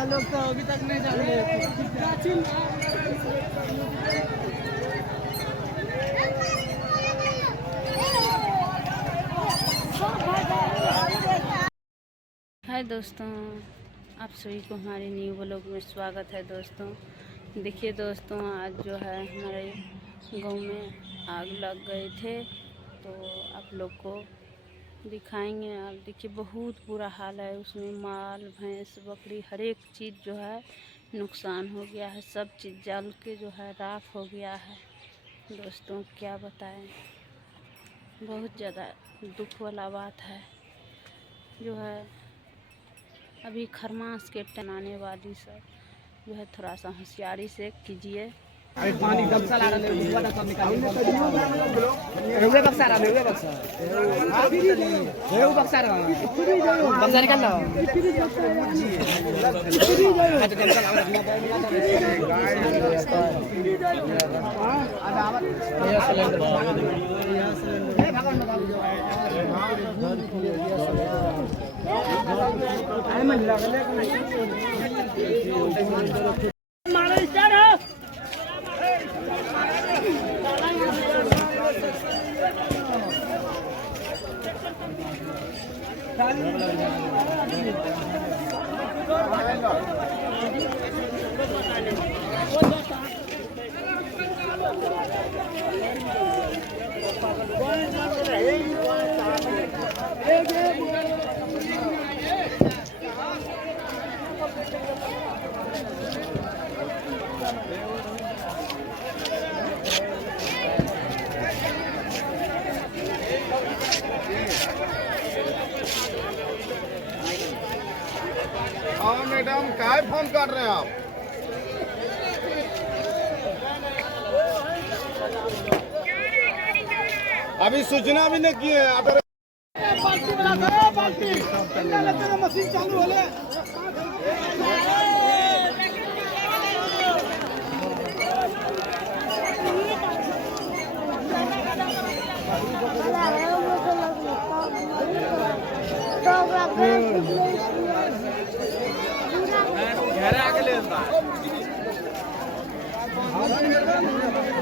बड़ा लोग तो अभी तक नहीं जान रहे। हाय दोस्तों, आप सभी को हमारे न्यू व्लॉग में स्वागत है। दोस्तों देखिए दोस्तों, आज जो है हमारे गांव में आग लग गए थे, तो आप लोग को दिखाएंगे। आप देखिए बहुत बुरा हाल है, उसमें माल भैंस बकरी हर एक चीज़ जो है नुकसान हो गया है। सब चीज़ जल के जो है राख हो गया है। दोस्तों क्या बताएं, बहुत ज़्यादा दुख वाला बात है। जो है अभी खरमास के टनाने वाली सब जो है थोड़ा सा होशियारी से कीजिए। पानी कब सा ला रहा है, वो वाला सब निकालिए। रेवड़े बक्सा रहा, रेवड़े बक्सा, रेवड़े बक्सा रहा, बक्सा निकाल लो। हाँ मैडम, क्या फोन कर रहे हैं आप? अभी सूचना भी नहीं किए आप। बाल्टी बना दो, बाल्टी मशीन चालू हो ले।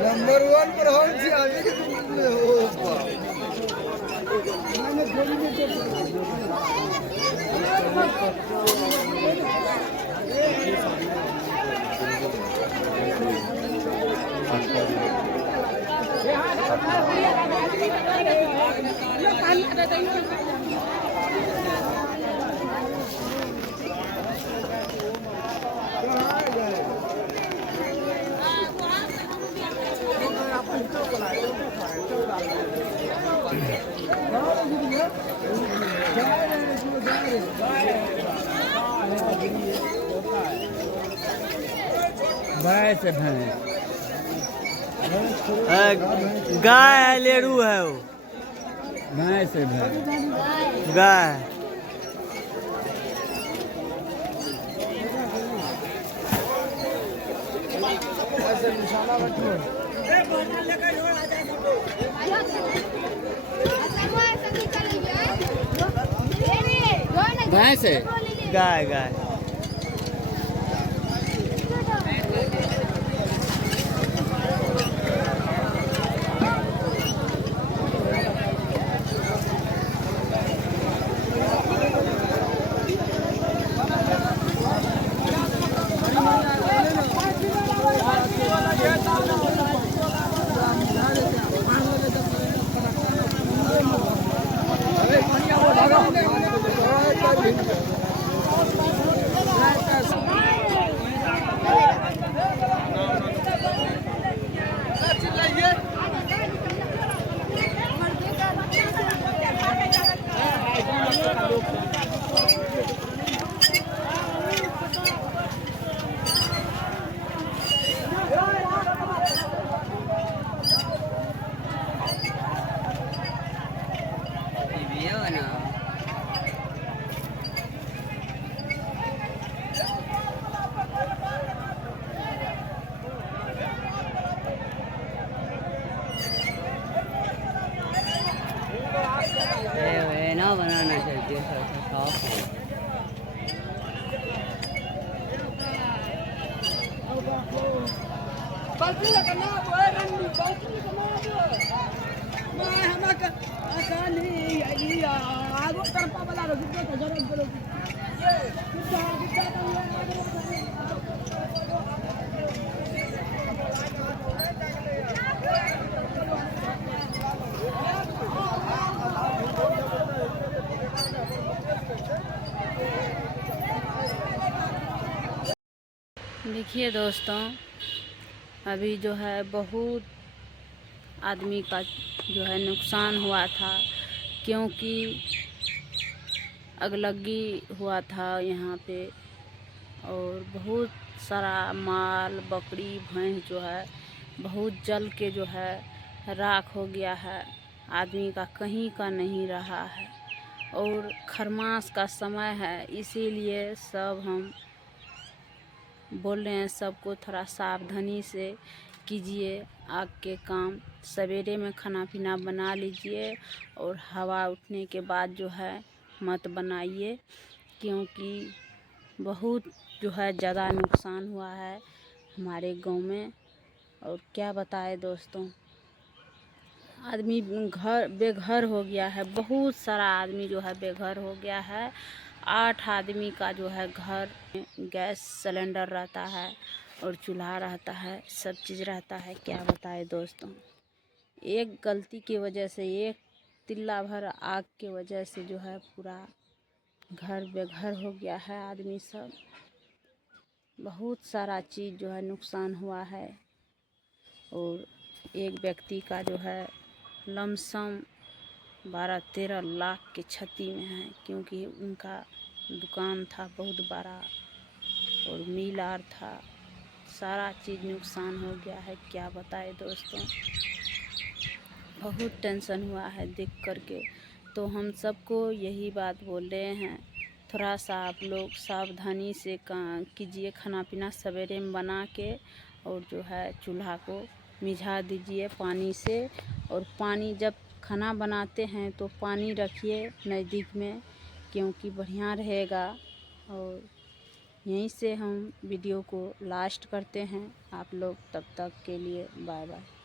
नंबर 1 पर हम छी आगे के भैंस है, भैंस गाय है, लेरू है वो भैंस है, भैंस गाय। भैंस है, गाय गाय। देखिए दोस्तों, अभी जो है बहुत आदमी का जो है नुकसान हुआ था, क्योंकि अगलगी हुआ था यहाँ पे और बहुत सारा माल बकरी भैंस जो है बहुत जल के जो है राख हो गया है। आदमी का कहीं का नहीं रहा है और खरमास का समय है, इसीलिए सब हम बोल रहे हैं सबको थोड़ा सावधानी से कीजिए। आग के काम सवेरे में खाना पीना बना लीजिए और हवा उठने के बाद जो है मत बनाइए, क्योंकि बहुत जो है ज़्यादा नुकसान हुआ है हमारे गांव में। और क्या बताए दोस्तों, आदमी घर बेघर हो गया है, बहुत सारा आदमी जो है बेघर हो गया है। 8 आदमी का जो है घर में गैस सिलेंडर रहता है और चूल्हा रहता है, सब चीज़ रहता है। क्या बताए दोस्तों, एक गलती की वजह से, एक तिल्ला भर आग के वजह से जो है पूरा घर बेघर हो गया है। आदमी सब बहुत सारा चीज़ जो है नुकसान हुआ है और एक व्यक्ति का जो है लमसम 12-13 लाख की क्षति में है, क्योंकि उनका दुकान था बहुत बड़ा और मिलार था, सारा चीज़ नुकसान हो गया है। क्या बताए दोस्तों, बहुत टेंशन हुआ है देख करके। तो हम सबको यही बात बोल रहे हैं, थोड़ा सा आप लोग सावधानी से कीजिए। खाना पीना सवेरे में बना के और जो है चूल्हा को मिझा दीजिए पानी से। और पानी जब खाना बनाते हैं तो पानी रखिए नज़दीक में, क्योंकि बढ़िया रहेगा। और यहीं से हम वीडियो को लास्ट करते हैं। आप लोग तब तक के लिए बाय बाय।